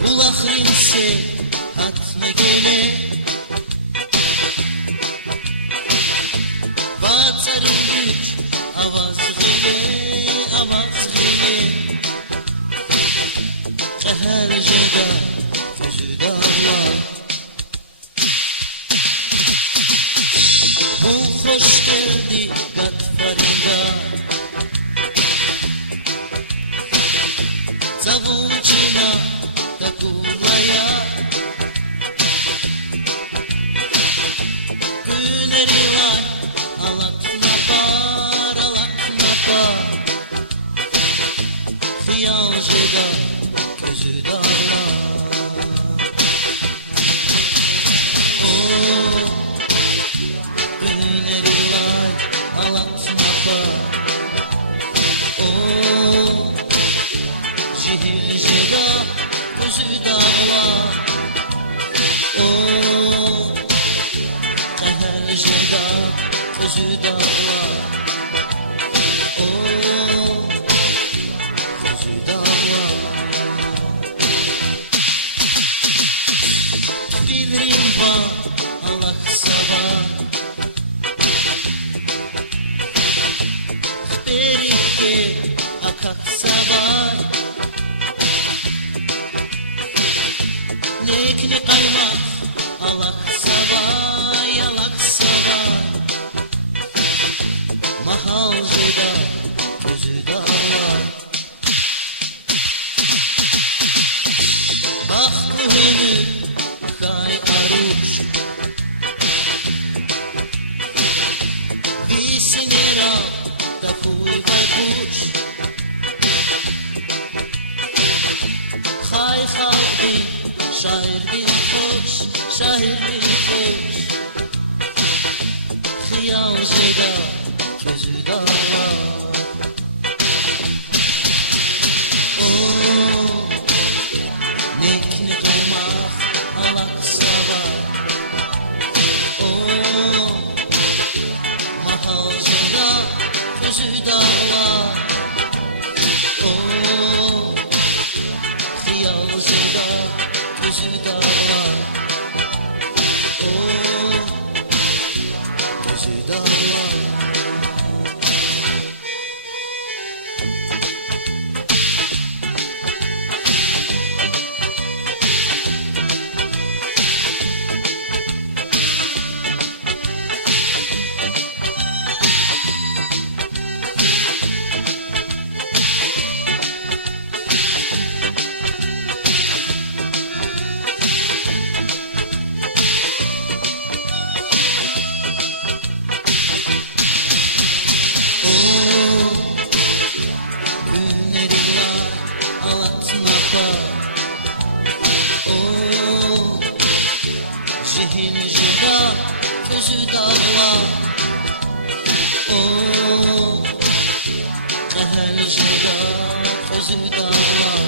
Bulaq rimse hatma gene Batarım güç avaz gele Qəhər cəda gözü dağla Bu xoş gəldi qatfarında Zavunçina da qurlaya Güneri var alatna par Xiyal cəda gözü dağla Güneri var alatna par Cihil ceda gözü dağla Qəhər ceda gözü dağla Gözü dağla Bilirim var Allah sabah Berikte akak sabah Nekli kaymak alak sabah Mahal ceda gözü dağla Bahtlı hünü kay aruş Visinera da fuy baykuş Kay halkı şair bin hoş Xiyal ceda gözü dağla Nekni kaymak alak sabah Mahal ceda gözü dağla Xiyal ceda gözü dağla Gözü dağla Cihil ceda gözü dağla Qəhər ceda gözü dağla